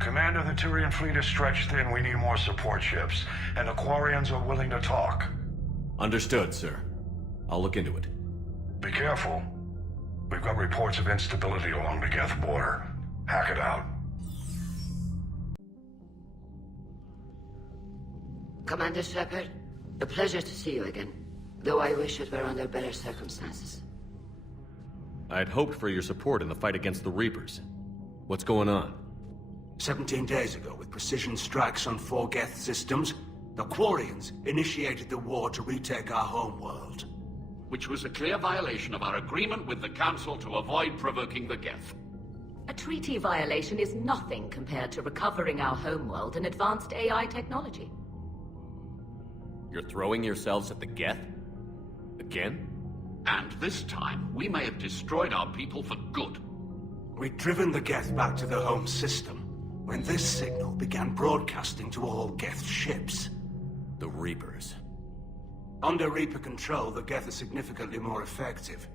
Commander, the Tyrian fleet is stretched thin. We need more support ships. And the Quarians are willing to talk. Understood, sir. I'll look into it. Be careful. We've got reports of instability along the Geth border. Hack it out. Commander Shepard, a pleasure to see you again. Though I wish it were under better circumstances. I'd hoped for your support in the fight against the Reapers. What's going on? 17 days ago, with precision strikes on 4 Geth systems, the Quarians initiated the war to retake our homeworld. Which was a clear violation of our agreement with the Council to avoid provoking the Geth. A treaty violation is nothing compared to recovering our homeworld and advanced AI technology. You're throwing yourselves at the Geth? Again? And this time, we may have destroyed our people for good. We'd driven the Geth back to the home system, when this signal began broadcasting to all Geth ships. The Reapers. Under Reaper control, the Geth are significantly more effective.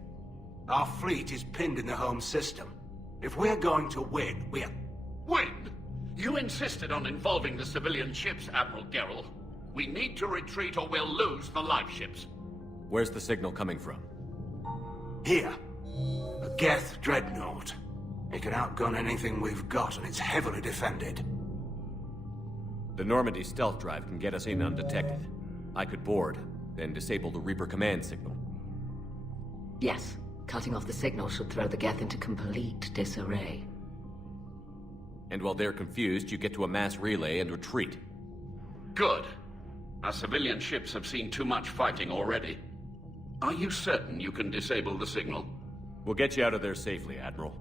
Our fleet is pinned in the home system. If we're going to win, we're... Win? You insisted on involving the civilian ships, Admiral Gerrel. We need to retreat or we'll lose the live ships. Where's the signal coming from? Here. A Geth dreadnought. It can outgun anything we've got, and it's heavily defended. The Normandy stealth drive can get us in undetected. I could board, then disable the Reaper command signal. Yes, cutting off the signal should throw the Geth into complete disarray. And while they're confused, you get to a mass relay and retreat. Good. Our civilian ships have seen too much fighting already. Are you certain you can disable the signal? We'll get you out of there safely, Admiral.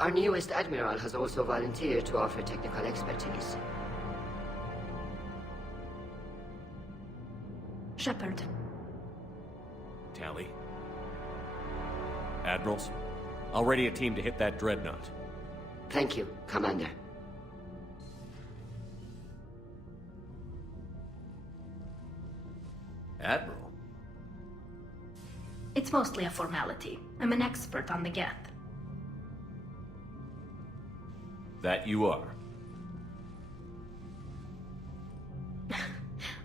Our newest Admiral has also volunteered to offer technical expertise. Shepard. Tally. Admirals, I'll ready a team to hit that dreadnought. Thank you, Commander. Admiral? It's mostly a formality. I'm an expert on the Geth. That you are.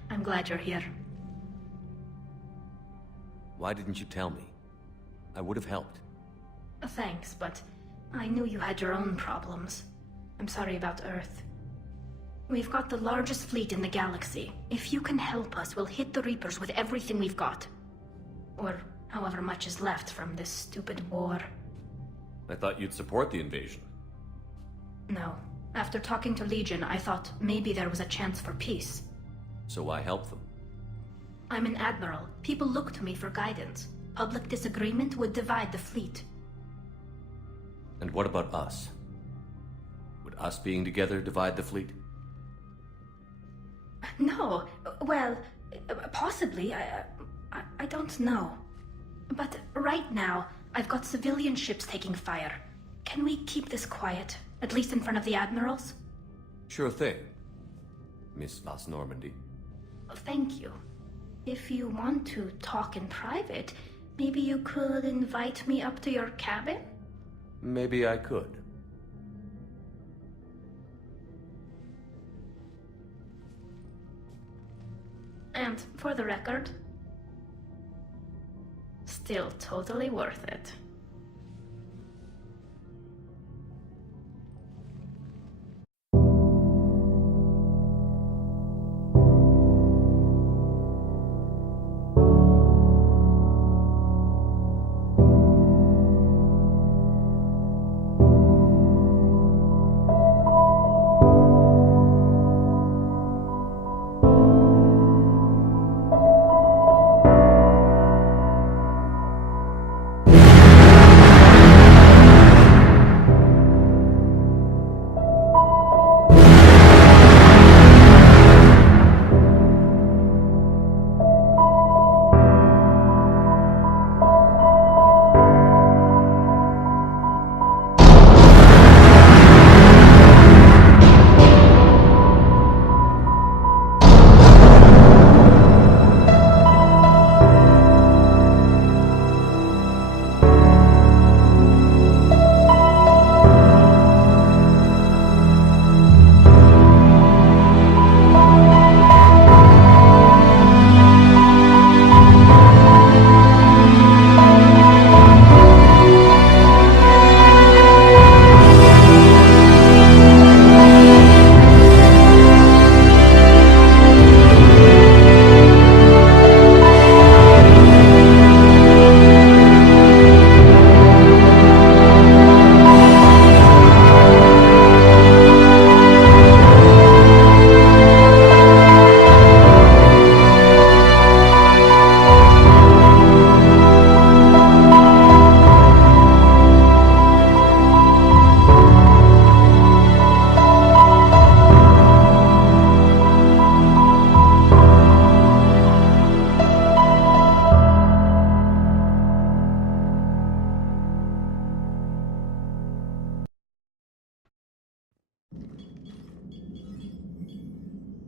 I'm glad you're here. Why didn't you tell me? I would have helped. Thanks, but I knew you had your own problems. I'm sorry about Earth. We've got the largest fleet in the galaxy. If you can help us, we'll hit the Reapers with everything we've got. Or however much is left from this stupid war. I thought you'd support the invasion. No. After talking to Legion, I thought maybe there was a chance for peace. So why help them? I'm an admiral. People look to me for guidance. Public disagreement would divide the fleet. And what about us? Would us being together divide the fleet? No. Well, possibly. I don't know. But right now, I've got civilian ships taking fire. Can we keep this quiet? At least in front of the admirals? Sure thing, Miss Vas Normandy. Thank you. If you want to talk in private, maybe you could invite me up to your cabin? Maybe I could. And for the record, still totally worth it.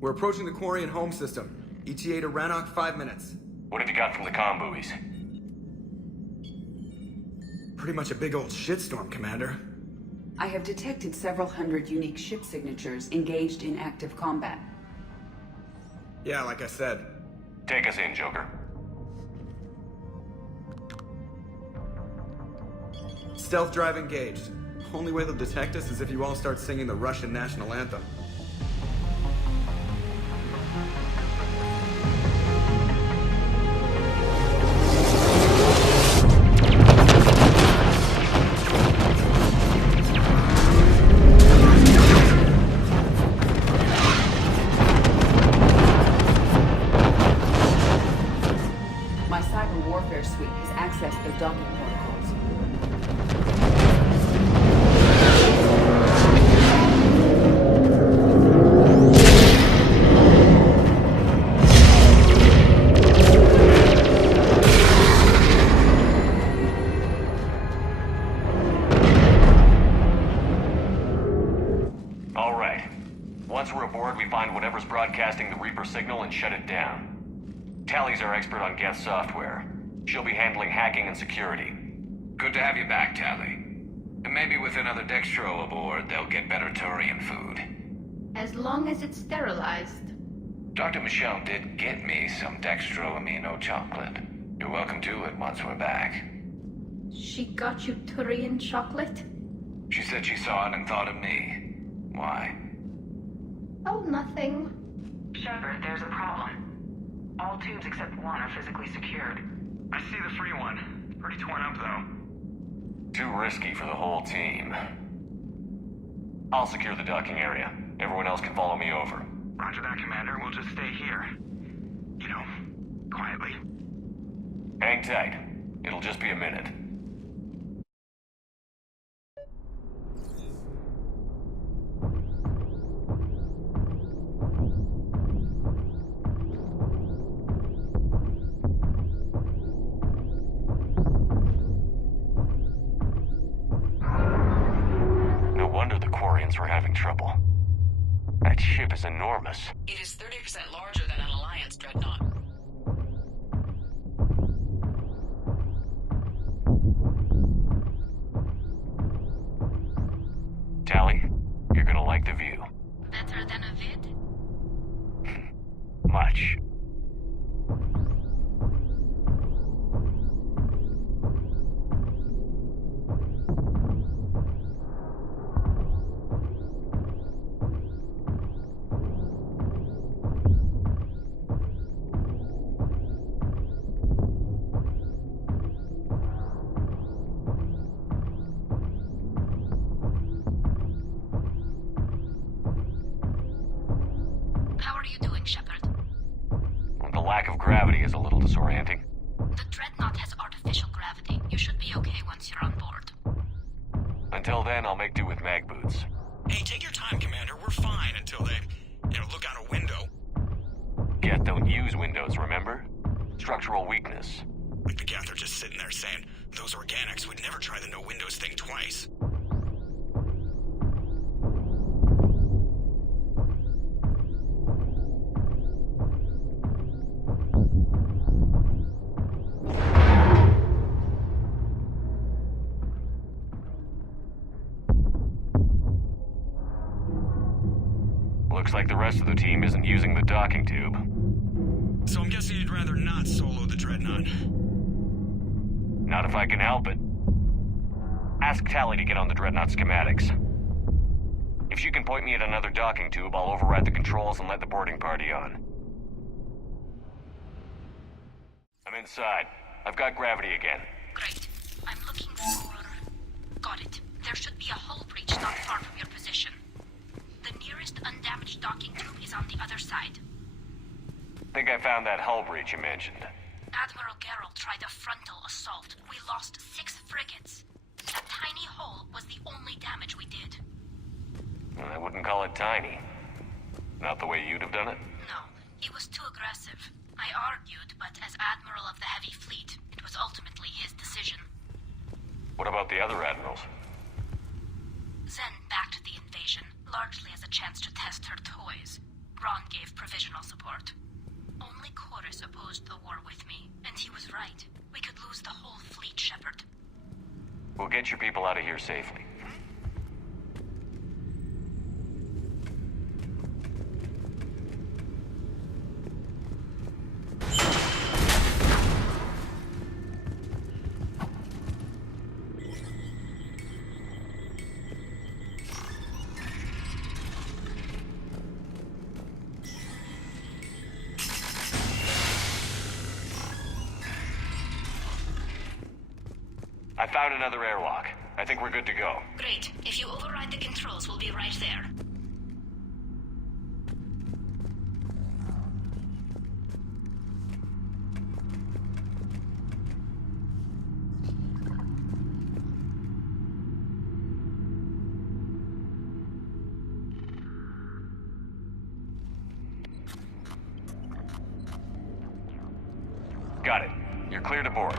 We're approaching the Quarian home system. ETA to Rannoch, 5 minutes. What have you got from the comm buoys? Pretty much a big old shitstorm, Commander. I have detected several hundred unique ship signatures engaged in active combat. Yeah, like I said. Take us in, Joker. Stealth drive engaged. Only way they'll detect us is if you all start singing the Russian national anthem. My cyber warfare suite has accessed their docking protocols. All right. Once we're aboard, we find whatever's broadcasting the Reaper signal and shut it down. Tally's our expert on Geth software. She'll be handling hacking and security. Good to have you back, Tally. And maybe with another Dextro aboard, they'll get better Turian food. As long as it's sterilized. Dr. Michelle did get me some Dextro amino chocolate. You're welcome to it once we're back. She got you Turian chocolate? She said she saw it and thought of me. Why? Oh, nothing. Shepard, there's a problem. All tubes except one are physically secured. I see the free one. Pretty torn up, though. Too risky for the whole team. I'll secure the docking area. Everyone else can follow me over. Roger that, Commander. We'll just stay here. You know, quietly. Hang tight. It'll just be a minute. No wonder the Quarians were having trouble. That ship is enormous. It is 30% larger than an Alliance dreadnought. Tally, you're gonna like the view. Better than a vid? Much. How are you doing, Shepard? The lack of gravity is a little disorienting. The dreadnought has artificial gravity. You should be okay once you're on board. Until then, I'll make do with mag boots. Hey, take your time, Commander. We're fine until they, look out a window. Geth don't use windows, remember? Structural weakness. Like the Geth are just sitting there saying, those organics would never try the no windows thing twice. Looks like the rest of the team isn't using the docking tube. So I'm guessing you'd rather not solo the dreadnought. Not if I can help it. Ask Tally to get on the dreadnought schematics. If she can point me at another docking tube, I'll override the controls and let the boarding party on. I'm inside. I've got gravity again. Great. I'm looking for... Got it. There should be a hull breach not far from your position. The nearest undamaged docking tube is on the other side. Think I found that hull breach you mentioned. Admiral Geralt tried a frontal assault. We lost 6 frigates. That tiny hole was the only damage we did. Well, I wouldn't call it tiny. Not the way you'd have done it? No, he was too aggressive. I argued, but as Admiral of the Heavy Fleet, it was ultimately his decision. What about the other admirals? Zen backed the invasion, largely as a chance to test her toys. Ron gave provisional support. Only Chorus opposed the war with me, and he was right. We could lose the whole fleet, Shepard. We'll get your people out of here safely. I found another airlock. I think we're good to go. Great. If you override the controls, we'll be right there. Got it. You're clear to board.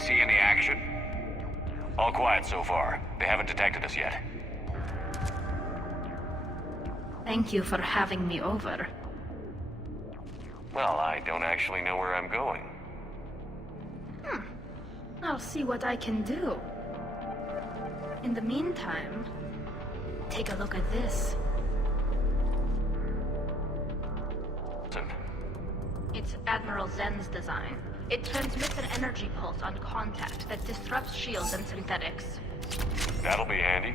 See any action? All quiet so far. They haven't detected us yet. Thank you for having me over. Well, I don't actually know where I'm going. I'll see what I can do. In the meantime, take a look at this. It's Admiral Zen's design. It transmits an energy pulse on contact that disrupts shields and synthetics. That'll be handy.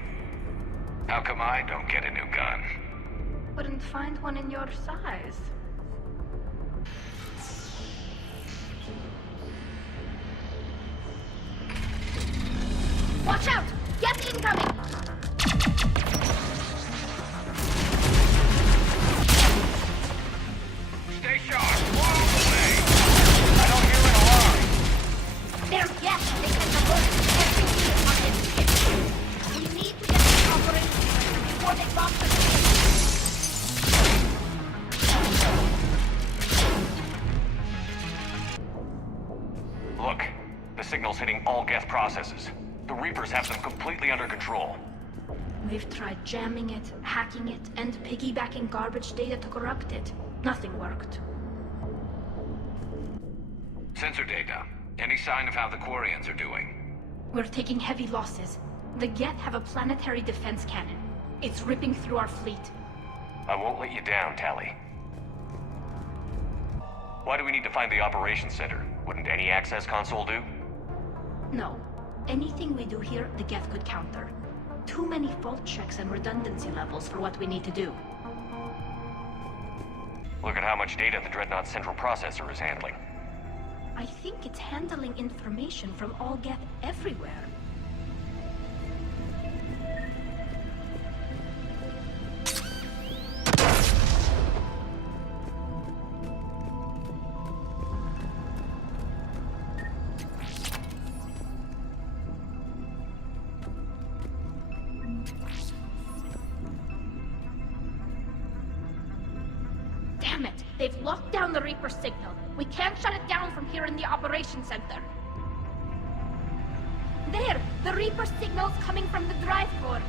How come I don't get a new gun? Couldn't find one in your size. Watch out! Get incoming! Stay sharp! One on the way! I don't hear an alarm! There's gas! They can alert every unit on this ship. We need to get this operation before they bomb the ship. Look, the signal's hitting all Geth processes. The Reapers have them completely under control. We've tried jamming it, hacking it, and piggybacking garbage data to corrupt it. Nothing worked. Sensor data. Any sign of how the Quarians are doing? We're taking heavy losses. The Geth have a planetary defense cannon. It's ripping through our fleet. I won't let you down, Tali. Why do we need to find the operations center? Wouldn't any access console do? No. Anything we do here, the Geth could counter. Too many fault checks and redundancy levels for what we need to do. Look at how much data the Dreadnought's central processor is handling. I think it's handling information from all Geth everywhere. Damn it! They've locked down the Reaper signal. We can't shut it down from here in the operations center. There! The Reaper signal's coming from the drive core.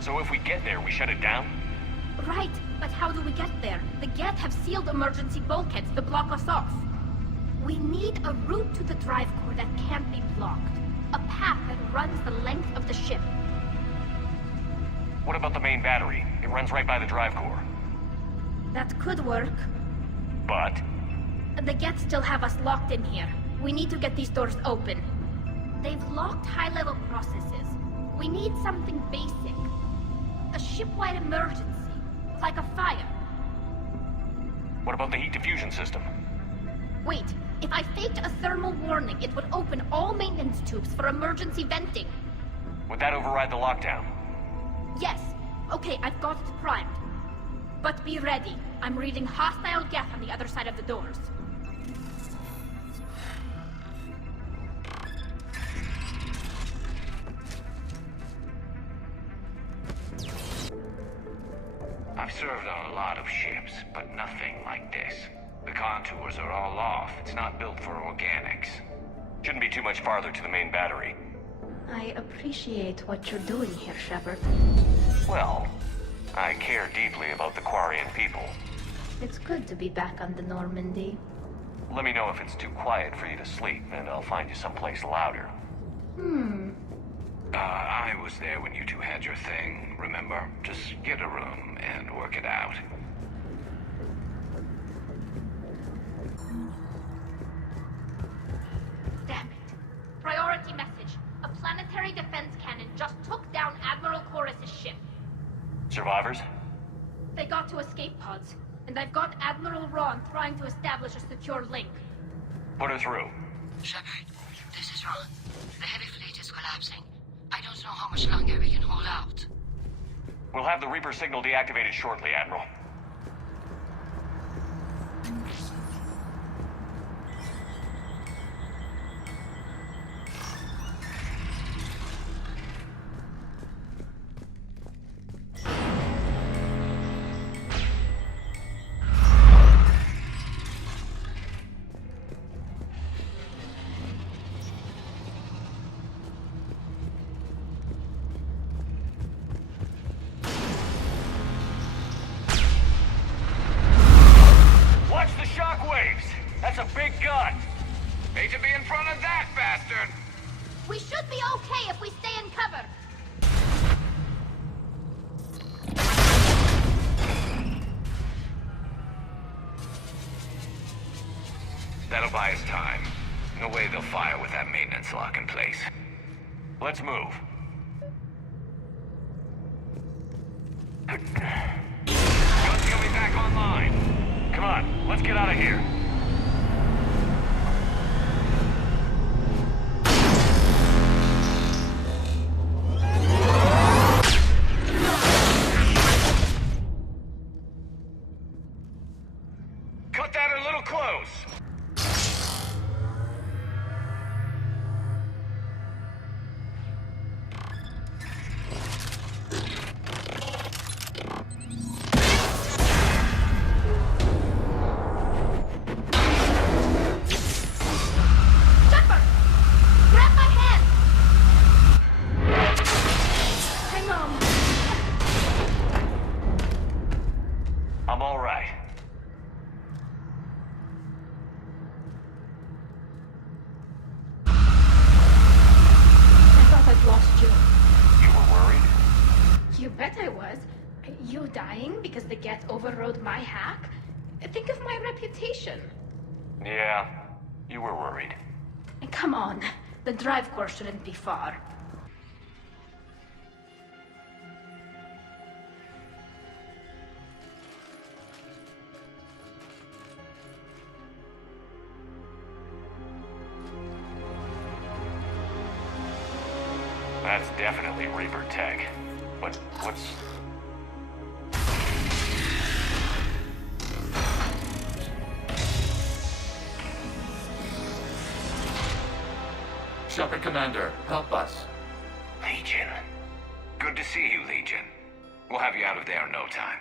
So if we get there, we shut it down? Right, but how do we get there? The Geth have sealed emergency bulkheads to block us off. We need a route to the drive core that can't be blocked. A path that runs the length of the ship. What about the main battery? It runs right by the drive core. That could work. But? The Geth still have us locked in here. We need to get these doors open. They've locked high-level processes. We need something basic. A ship-wide emergency. Like a fire. What about the heat diffusion system? Wait, if I faked a thermal warning, it would open all maintenance tubes for emergency venting. Would that override the lockdown? Yes. Okay, I've got it primed. But be ready. I'm reading hostile Geth on the other side of the doors. I've served on a lot of ships, but nothing like this. The contours are all off. It's not built for organics. Shouldn't be too much farther to the main battery. I appreciate what you're doing here, Shepard. Well, I care deeply about the Quarian people. It's good to be back on the Normandy. Let me know if it's too quiet for you to sleep, and I'll find you someplace louder. I was there when you two had your thing, remember? Just get a room and work it out. Damn it. Priority message. A planetary defense cannon just took down Admiral Chorus's ship. Survivors? They got to escape pods, and I've got Admiral Ron trying to establish a secure link. Put her through. Shepard, this is Ron. The heavy fleet is collapsing. I don't know how much longer we can hold out. We'll have the Reaper signal deactivated shortly, Admiral. That's a big gun! Hate to be in front of that bastard! We should be okay if we stay in cover. That'll buy us time. No way they'll fire with that maintenance lock in place. Let's move. Guns will be back online. Come on, let's get out of here. Cut that a little close. Overrode my hack? Think of my reputation. Yeah, you were worried. Come on, the drive course shouldn't be far. That's definitely Reaper tech. But what's... Shepard Commander, help us. Legion. Good to see you, Legion. We'll have you out of there in no time.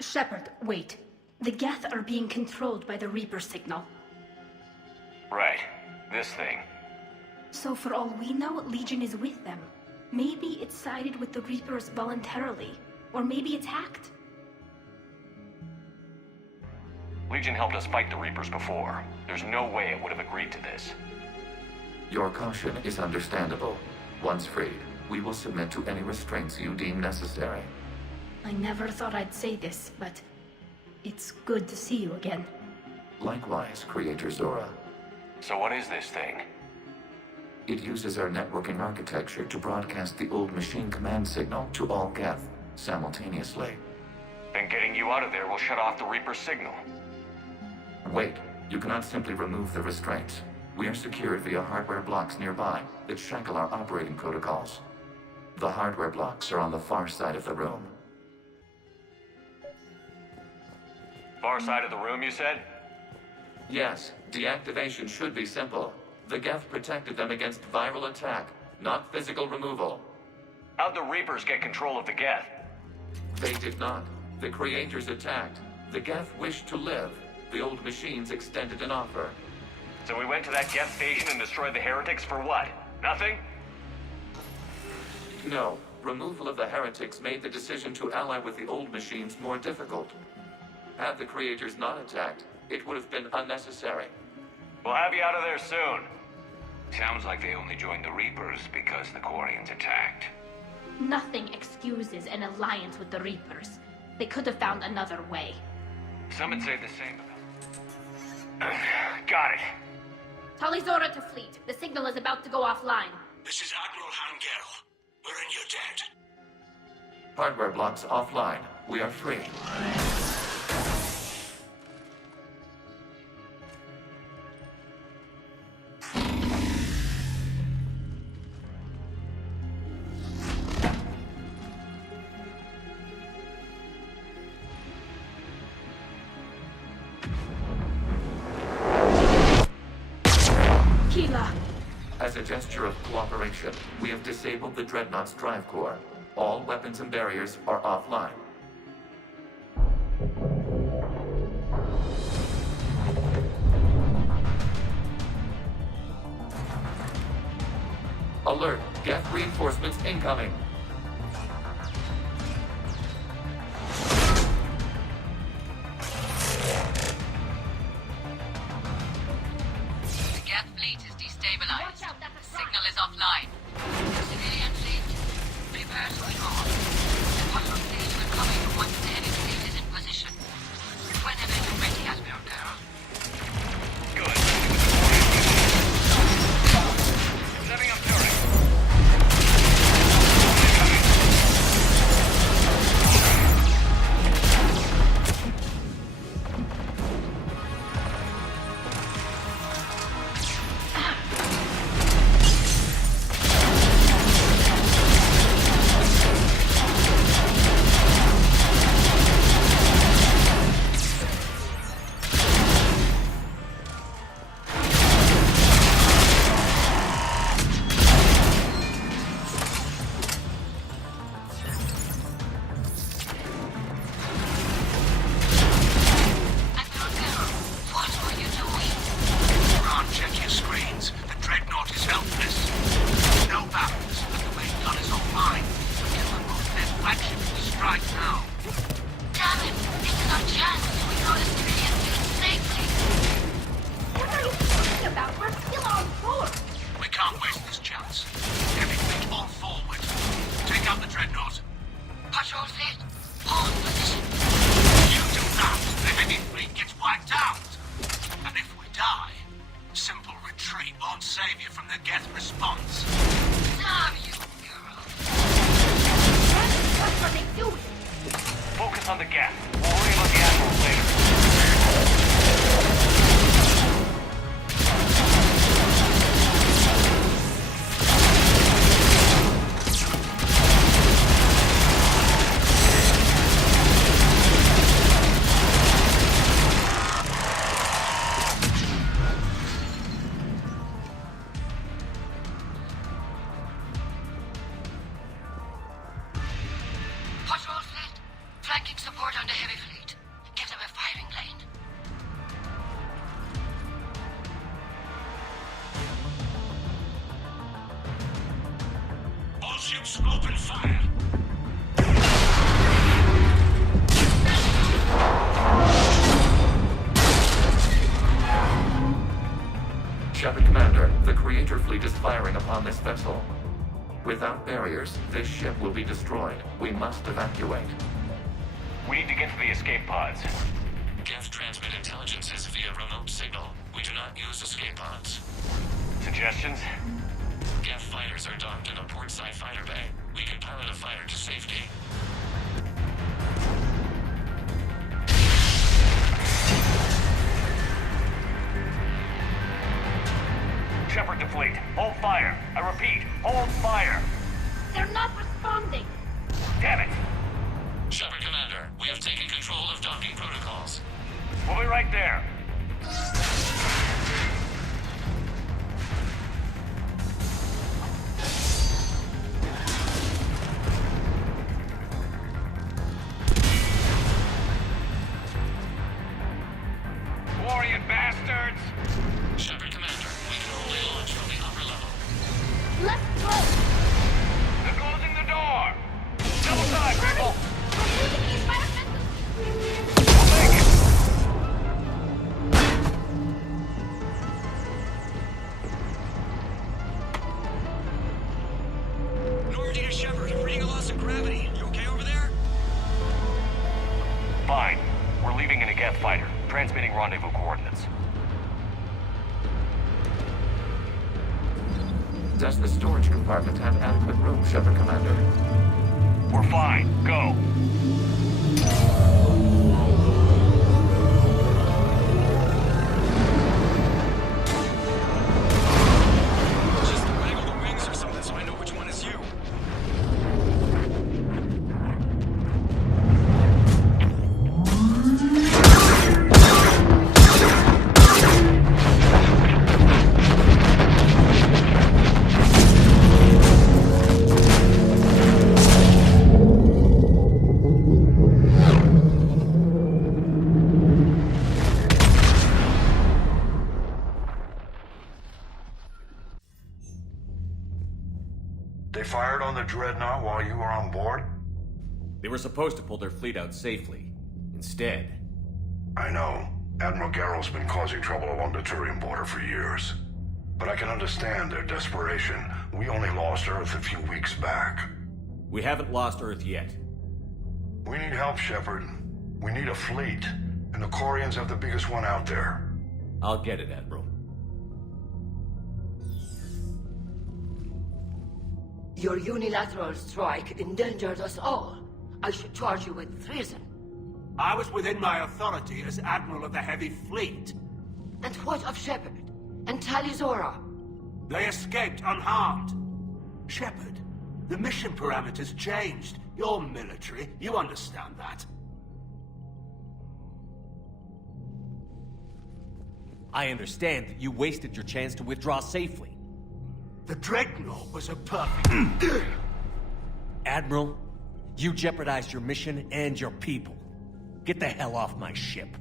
Shepard, wait. The Geth are being controlled by the Reaper signal. Right. This thing. So for all we know, Legion is with them. Maybe it sided with the Reapers voluntarily. Or maybe it's hacked. Legion helped us fight the Reapers before. There's no way it would have agreed to this. Your caution is understandable. Once freed, we will submit to any restraints you deem necessary. I never thought I'd say this, but it's good to see you again. Likewise, Creator Zora. So what is this thing? It uses our networking architecture to broadcast the old machine command signal to all Geth simultaneously. Then getting you out of there will shut off the Reaper signal. Wait, you cannot simply remove the restraints. We are secured via hardware blocks nearby that shackle our operating protocols. The hardware blocks are on the far side of the room. Far side of the room, you said? Yes, deactivation should be simple. The Geth protected them against viral attack, not physical removal. How'd the Reapers get control of the Geth? They did not. The Creators attacked. The Geth wished to live. The old machines extended an offer. So we went to that Geth station and destroyed the heretics for what? Nothing? No. Removal of the heretics made the decision to ally with the old machines more difficult. Had the creators not attacked, it would have been unnecessary. We'll have you out of there soon. Sounds like they only joined the Reapers because the Quarians attacked. Nothing excuses an alliance with the Reapers. They could have found another way. Some would say the same about... Got it. Talizora to fleet. The signal is about to go offline. This is Admiral Hangel. We're in your debt. Hardware blocks offline. We are free. As a gesture of cooperation, we have disabled the Dreadnought's drive core. All weapons and barriers are offline. Alert! Geth reinforcements incoming! Open fire! Shepard Commander, the Creator Fleet is firing upon this vessel. Without barriers, this ship will be destroyed. We must evacuate. We need to get to the escape pods. Geth transmit intelligences via remote signal. We do not use escape pods. Suggestions? Geth fighters are docked in a portside fighter bay. We can pilot a fighter to safety. Shepard to fleet. Hold fire. I repeat, hold fire. They're not responding. Damn it. Shepard Commander, we have taken control of docking protocols. We'll be right there. bastards! Shepard, Commander, we can only launch from the upper level. Let's go! They're closing the door! Double time, people! We're using the environmental... I'll take it! Normandy to Shepard, I'm reading a loss in gravity. You okay over there? Fine. We're leaving in a Geth fighter, transmitting rendezvous coordinates. Does the storage compartment have adequate room, Shepard, Commander? We're fine. Go. Just waggle the wings or something so I know which one is you. They fired on the Dreadnought while you were on board? They were supposed to pull their fleet out safely. Instead... I know. Admiral Garrow's been causing trouble along the Turian border for years. But I can understand their desperation. We only lost Earth a few weeks back. We haven't lost Earth yet. We need help, Shepard. We need a fleet. And the Corians have the biggest one out there. I'll get it, Admiral. Your unilateral strike endangered us all. I should charge you with treason. I was within my authority as Admiral of the Heavy Fleet. And what of Shepard? And Talizora? They escaped unharmed. Shepard, the mission parameters changed. You're military, you understand that. I understand that you wasted your chance to withdraw safely. The Dreadnought was a perfect... Admiral, you jeopardized your mission and your people. Get the hell off my ship.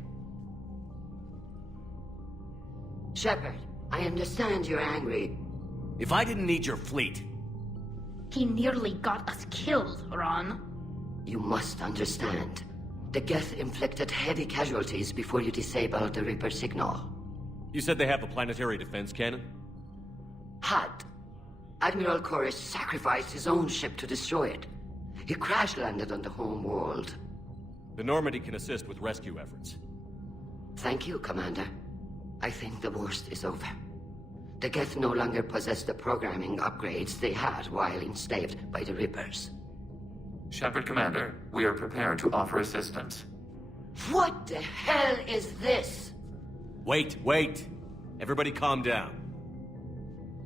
Shepard, I understand you're angry. If I didn't need your fleet... He nearly got us killed, Ron. You must understand. The Geth inflicted heavy casualties before you disabled the Reaper signal. You said they have a planetary defense cannon? Had. Admiral Koris sacrificed his own ship to destroy it. He crash-landed on the home world. The Normandy can assist with rescue efforts. Thank you, Commander. I think the worst is over. The Geth no longer possess the programming upgrades they had while enslaved by the Reapers. Shepard, Commander, we are prepared to offer assistance. What the hell is this? Wait. Everybody calm down.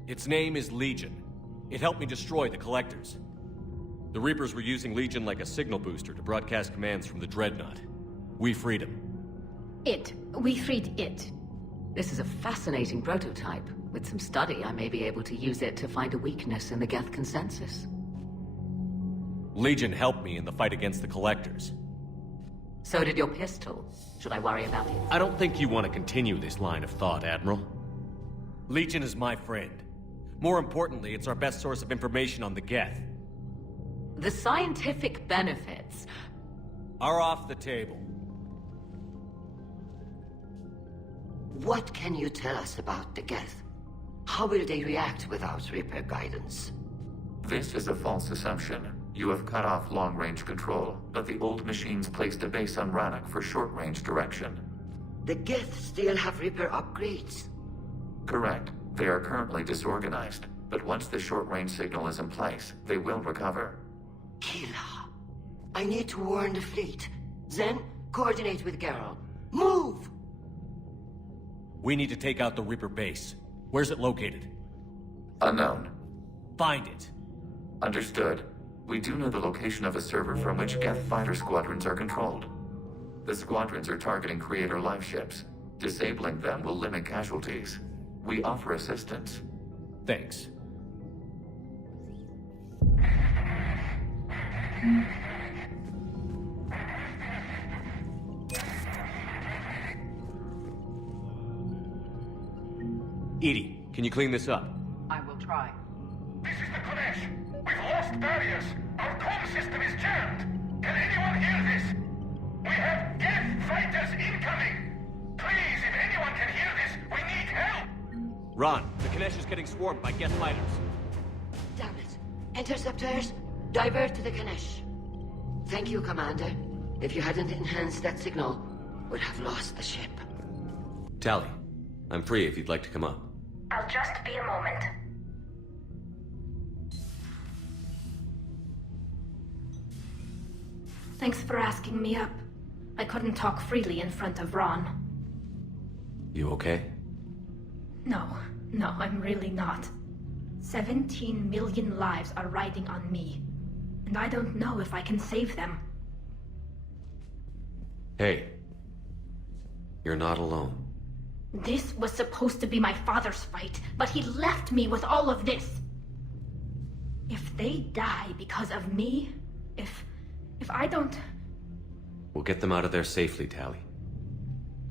Its name is Legion. It helped me destroy the Collectors. The Reapers were using Legion like a signal booster to broadcast commands from the Dreadnought. We freed him. We freed it. This is a fascinating prototype. With some study, I may be able to use it to find a weakness in the Geth consensus. Legion helped me in the fight against the Collectors. So did your pistol. Should I worry about it? I don't think you want to continue this line of thought, Admiral. Legion is my friend. More importantly, it's our best source of information on the Geth. The scientific benefits are off the table. What can you tell us about the Geth? How will they react without Reaper guidance? This is a false assumption. You have cut off long-range control, but the old machines placed a base on Rannoch for short-range direction. The Geth still have Reaper upgrades? Correct. They are currently disorganized, but once the short-range signal is in place, they will recover. Kila, I need to warn the fleet. Then, coordinate with Garrow. Move! We need to take out the Reaper base. Where's it located? Unknown. Find it. Understood. We do know the location of a server from which Geth fighter squadrons are controlled. The squadrons are targeting Creator life ships. Disabling them will limit casualties. We offer assistance. Thanks. Edie, can you clean this up? I will try. This is the Kodesh. We've lost barriers. Our comm system is jammed. Can anyone hear this? We have Geth fighters incoming. Please, if anyone can hear this, we need help. Ron, the Kodesh is getting swarmed by Geth fighters. Damn it. Interceptors, divert to the Ganesh. Thank you, Commander. If you hadn't enhanced that signal, we'd have lost the ship. Tally, I'm free if you'd like to come up. I'll just be a moment. Thanks for asking me up. I couldn't talk freely in front of Ron. You okay? No, I'm really not. 17 million lives are riding on me, and I don't know if I can save them. Hey, you're not alone. This was supposed to be my father's fight, but he left me with all of this. If they die because of me, if I don't... We'll get them out of there safely, Tally.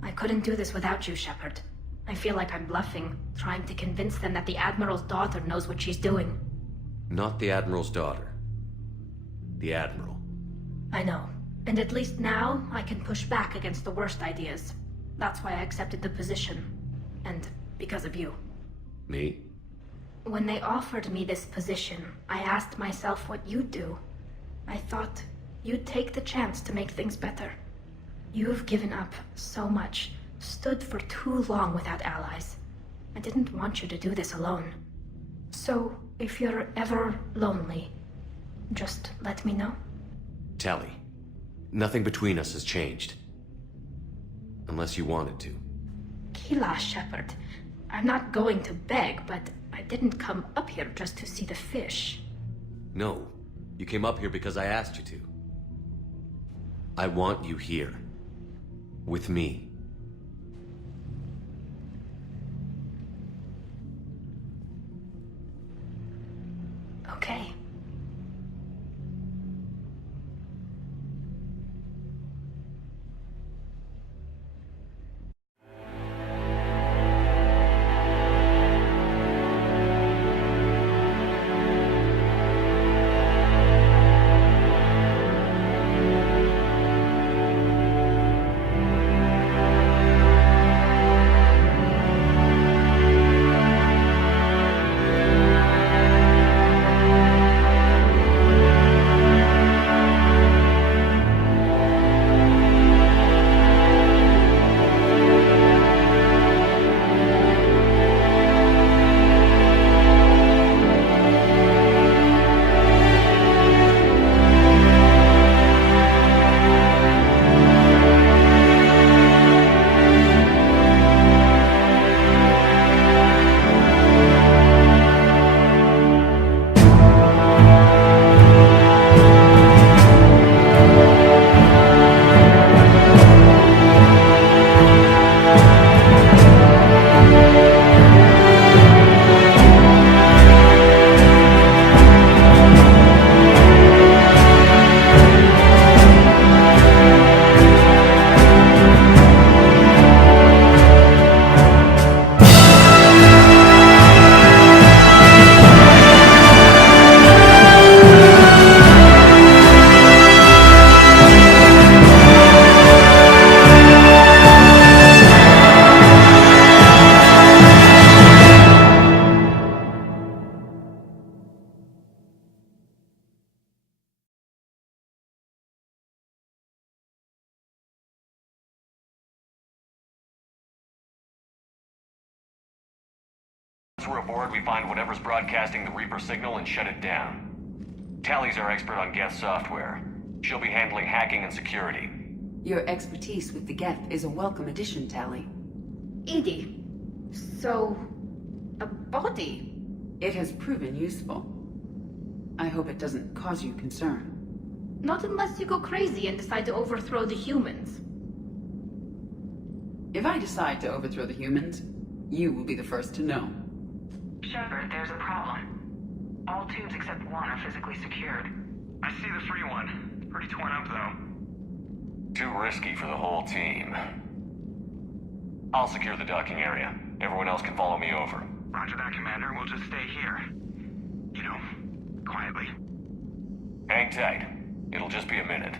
I couldn't do this without you, Shepard. I feel like I'm bluffing, trying to convince them that the Admiral's daughter knows what she's doing. Not the Admiral's daughter. The Admiral. I know. And at least now, I can push back against the worst ideas. That's why I accepted the position. And because of you. Me? When they offered me this position, I asked myself what you'd do. I thought you'd take the chance to make things better. You've given up so much, stood for too long without allies. I didn't want you to do this alone. So, if you're ever lonely, just let me know. Tally, nothing between us has changed. Unless you wanted to. Kila, Shepard. I'm not going to beg, but I didn't come up here just to see the fish. No, you came up here because I asked you to. I want you here. With me. Okay. Once we're aboard, we find whatever's broadcasting the Reaper signal and shut it down. Tally's our expert on Geth software. She'll be handling hacking and security. Your expertise with the Geth is a welcome addition, Tally. Edie, so... a body? It has proven useful. I hope it doesn't cause you concern. Not unless you go crazy and decide to overthrow the humans. If I decide to overthrow the humans, you will be the first to know. Shepard, there's a problem. All tubes except one are physically secured. I see the free one. Pretty torn up, though. Too risky for the whole team. I'll secure the docking area. Everyone else can follow me over. Roger that, Commander. We'll just stay here. You know, quietly. Hang tight. It'll just be a minute.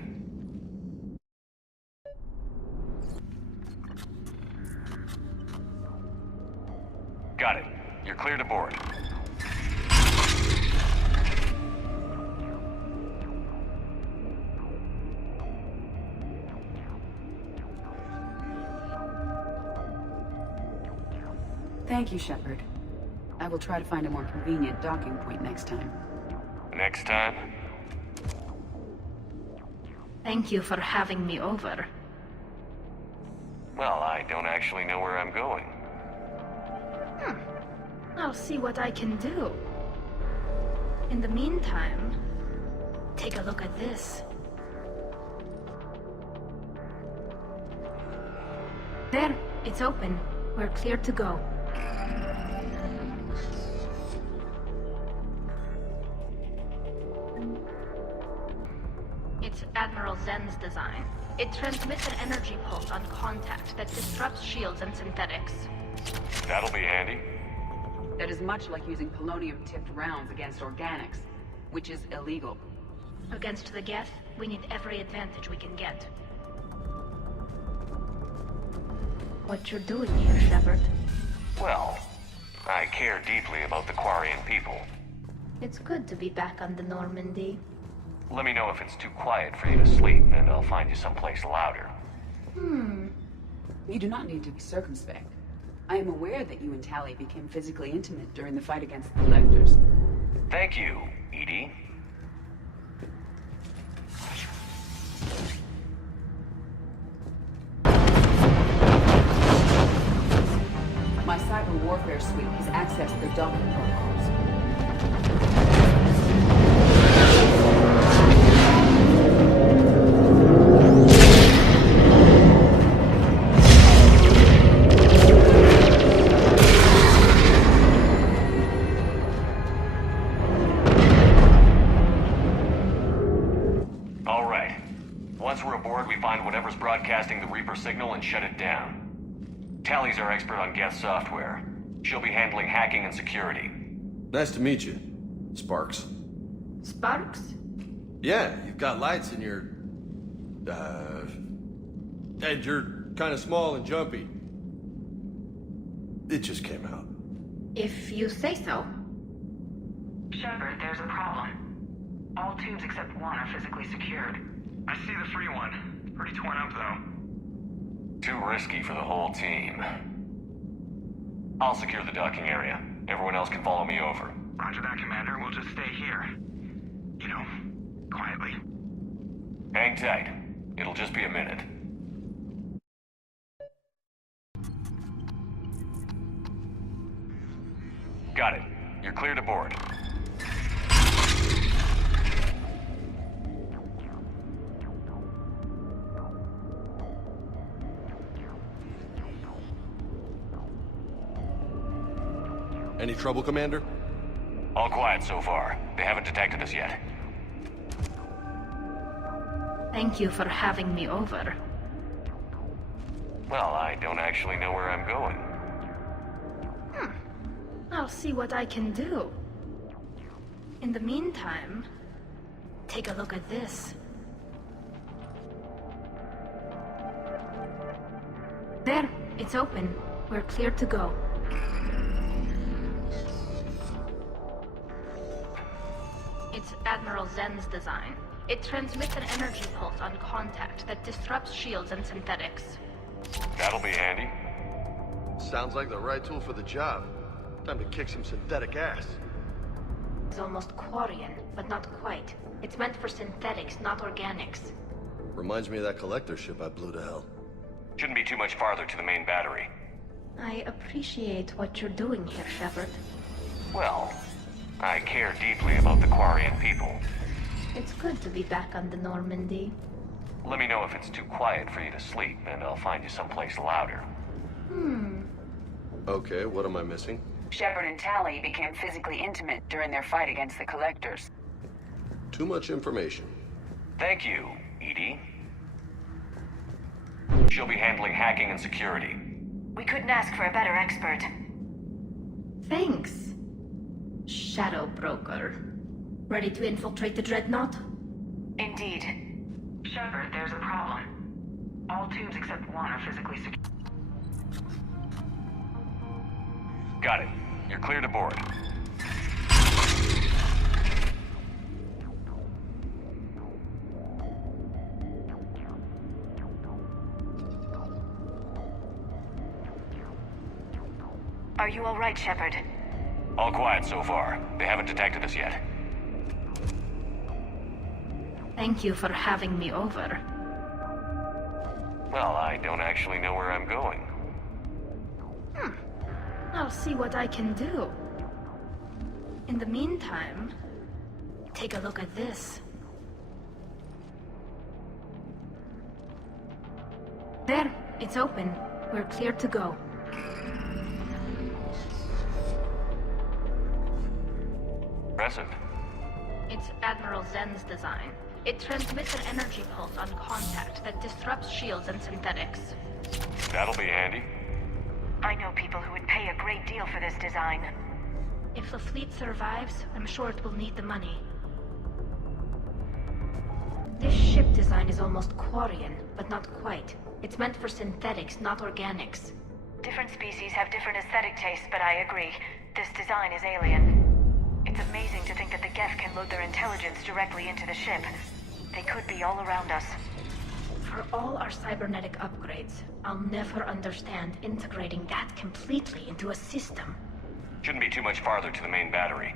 Got it. You're clear to board. Thank you, Shepard. I will try to find a more convenient docking point next time. Next time? Thank you for having me over. Well, I don't actually know where I'm going. I'll see what I can do. In the meantime, take a look at this. There, it's open. We're clear to go. It's Admiral Zen's design. It transmits an energy pulse on contact that disrupts shields and synthetics. That'll be handy. That is much like using polonium-tipped rounds against organics, which is illegal. Against the Geth, we need every advantage we can get. What you're doing here, Shepard? Well, I care deeply about the Quarian people. It's good to be back on the Normandy. Let me know if it's too quiet for you to sleep, and I'll find you someplace louder. You do not need to be circumspect. I am aware that you and Tali became physically intimate during the fight against the Collectors. Thank you, Edie. My cyber warfare suite has accessed the docking protocols. All right. Once we're aboard, we find whatever's broadcasting the Reaper signal and shut it down. Tally's our expert on Geth software. She'll be handling hacking and security. Nice to meet you, Sparks. Sparks? Yeah, you've got lights in your... and you're kind of small and jumpy. It just came out. If you say so. Shepard, there's a problem. All tubes except one are physically secured. I see the free one. Pretty torn up, though. Too risky for the whole team. I'll secure the docking area. Everyone else can follow me over. Roger that, Commander. We'll just stay here. You know, quietly. Hang tight. It'll just be a minute. Got it. You're clear to board. Any trouble, Commander? All quiet so far. They haven't detected us yet. Thank you for having me over. Well, I don't actually know where I'm going. I'll see what I can do. In the meantime, take a look at this. There, it's open. We're clear to go. It's Admiral Zen's design. It transmits an energy pulse on contact that disrupts shields and synthetics. That'll be handy. Sounds like the right tool for the job. Time to kick some synthetic ass. It's almost Quarian, but not quite. It's meant for synthetics, not organics. Reminds me of that collector ship I blew to hell. Shouldn't be too much farther to the main battery. I appreciate what you're doing here, Shepard. Well, I care deeply about the Quarian people. It's good to be back on the Normandy. Let me know if it's too quiet for you to sleep, and I'll find you someplace louder. Okay, what am I missing? Shepard and Tali became physically intimate during their fight against the Collectors. Too much information. Thank you, Edie. She'll be handling hacking and security. We couldn't ask for a better expert. Thanks. Shadow Broker. Ready to infiltrate the Dreadnought? Indeed. Shepard, there's a problem. All tubes except one are physically secure. Got it. You're cleared aboard. Are you all right, Shepard? All quiet so far. They haven't detected us yet. Thank you for having me over. Well, I don't actually know where I'm going. I'll see what I can do. In the meantime, take a look at this. There, it's open. We're clear to go. Impressive. It's Admiral Zen's design. It transmits an energy pulse on contact that disrupts shields and synthetics. That'll be handy. I know people who would pay a great deal for this design. If the fleet survives, I'm sure it will need the money. This ship design is almost Quarian, but not quite. It's meant for synthetics, not organics. Different species have different aesthetic tastes, but I agree. This design is alien. It's amazing to think that the Geth can load their intelligence directly into the ship. They could be all around us. For all our cybernetic upgrades, I'll never understand integrating that completely into a system. Shouldn't be too much farther to the main battery.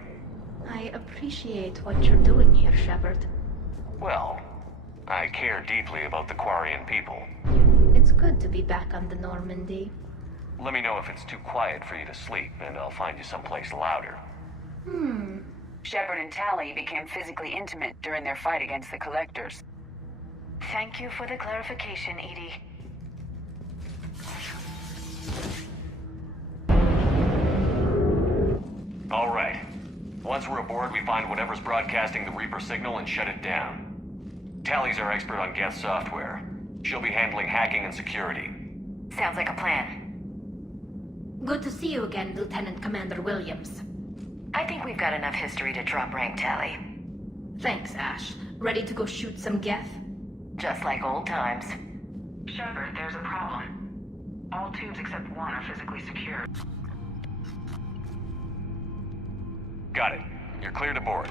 I appreciate what you're doing here, Shepard. Well, I care deeply about the Quarian people. It's good to be back on the Normandy. Let me know if it's too quiet for you to sleep, and I'll find you someplace louder. Shepard and Tally became physically intimate during their fight against the Collectors. Thank you for the clarification, Edie. All right. Once we're aboard, we find whatever's broadcasting the Reaper signal and shut it down. Tally's our expert on Geth software. She'll be handling hacking and security. Sounds like a plan. Good to see you again, Lieutenant Commander Williams. I think we've got enough history to drop rank, Tally. Thanks, Ash. Ready to go shoot some Geth? Just like old times. Shepard, there's a problem. All tubes except one are physically secure. Got it. You're cleared aboard.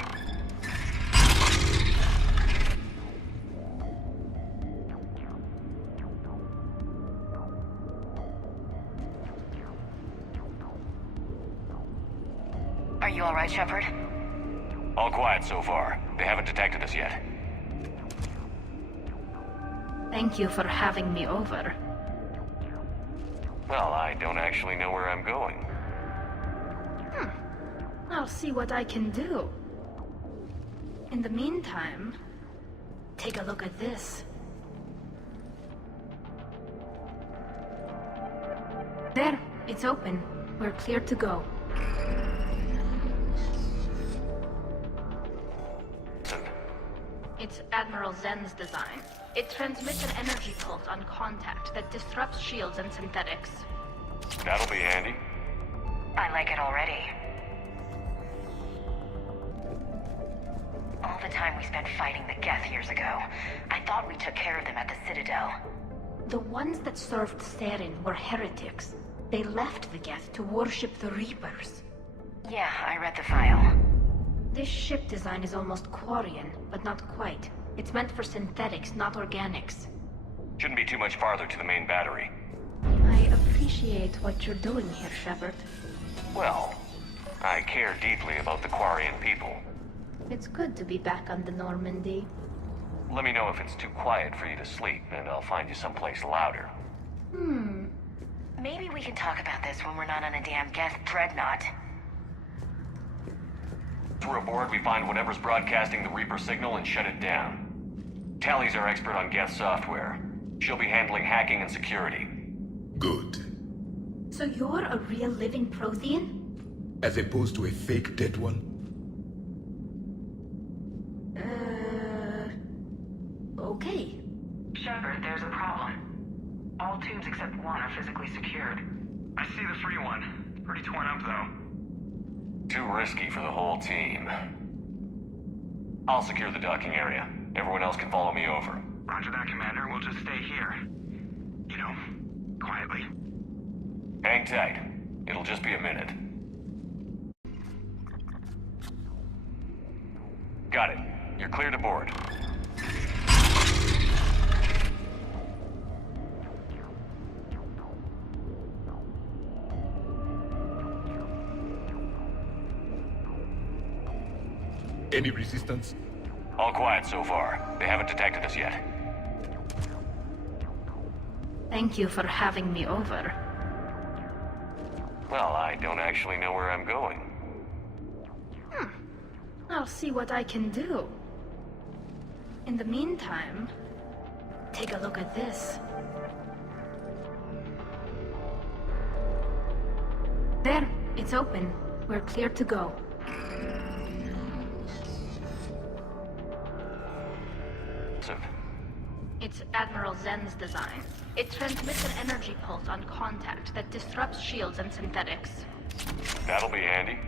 Are you all right, Shepard? All quiet so far. They haven't detected us yet. Thank you for having me over. Well, I don't actually know where I'm going. I'll see what I can do. In the meantime, take a look at this. There, it's open. We're clear to go. It's Admiral Zen's design. It transmits an energy pulse on contact that disrupts shields and synthetics. That'll be handy. I like it already. All the time we spent fighting the Geth years ago, I thought we took care of them at the Citadel. The ones that served Saren were heretics. They left the Geth to worship the Reapers. Yeah, I read the file. This ship design is almost Quarian, but not quite. It's meant for synthetics, not organics. Shouldn't be too much farther to the main battery. I appreciate what you're doing here, Shepard. Well, I care deeply about the Quarian people. It's good to be back on the Normandy. Let me know if it's too quiet for you to sleep, and I'll find you someplace louder. Maybe we can talk about this when we're not on a damn Geth dreadnought. Once we're aboard, we find whatever's broadcasting the Reaper signal and shut it down. Tally's our expert on Geth software. She'll be handling hacking and security. Good. So you're a real living Prothean? As opposed to a fake dead one? Okay. Shepard, there's a problem. All tubes systems except one are physically secured. I see the free one. Pretty torn up, though. Too risky for the whole team. I'll secure the docking area. Everyone else can follow me over. Roger that, Commander. We'll just stay here. You know, quietly. Hang tight. It'll just be a minute. Got it. You're clear to board. Any resistance? All quiet so far. They haven't detected us yet. Thank you for having me over. Well, I don't actually know where I'm going. I'll see what I can do. In the meantime, take a look at this. There, it's open. We're clear to go. It's Admiral Zen's design. It transmits an energy pulse on contact that disrupts shields and synthetics. That'll be handy.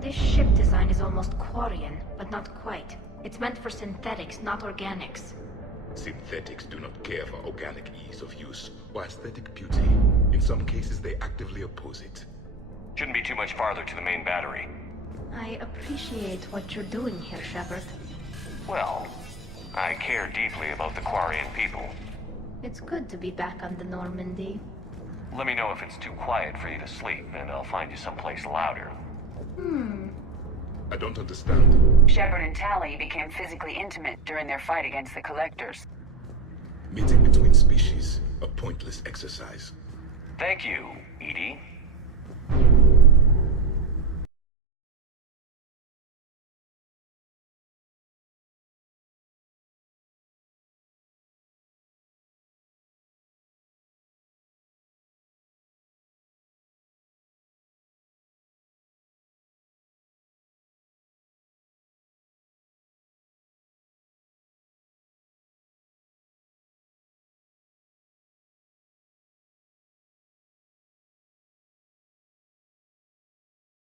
This ship design is almost Quarian, but not quite. It's meant for synthetics, not organics. Synthetics do not care for organic ease of use or aesthetic beauty. In some cases, they actively oppose it. Shouldn't be too much farther to the main battery. I appreciate what you're doing here, Shepard. Well, I care deeply about the Quarian people. It's good to be back on the Normandy. Let me know if it's too quiet for you to sleep, and I'll find you someplace louder. I don't understand. Shepard and Tali became physically intimate during their fight against the Collectors. Meeting between species, a pointless exercise. Thank you, Edie.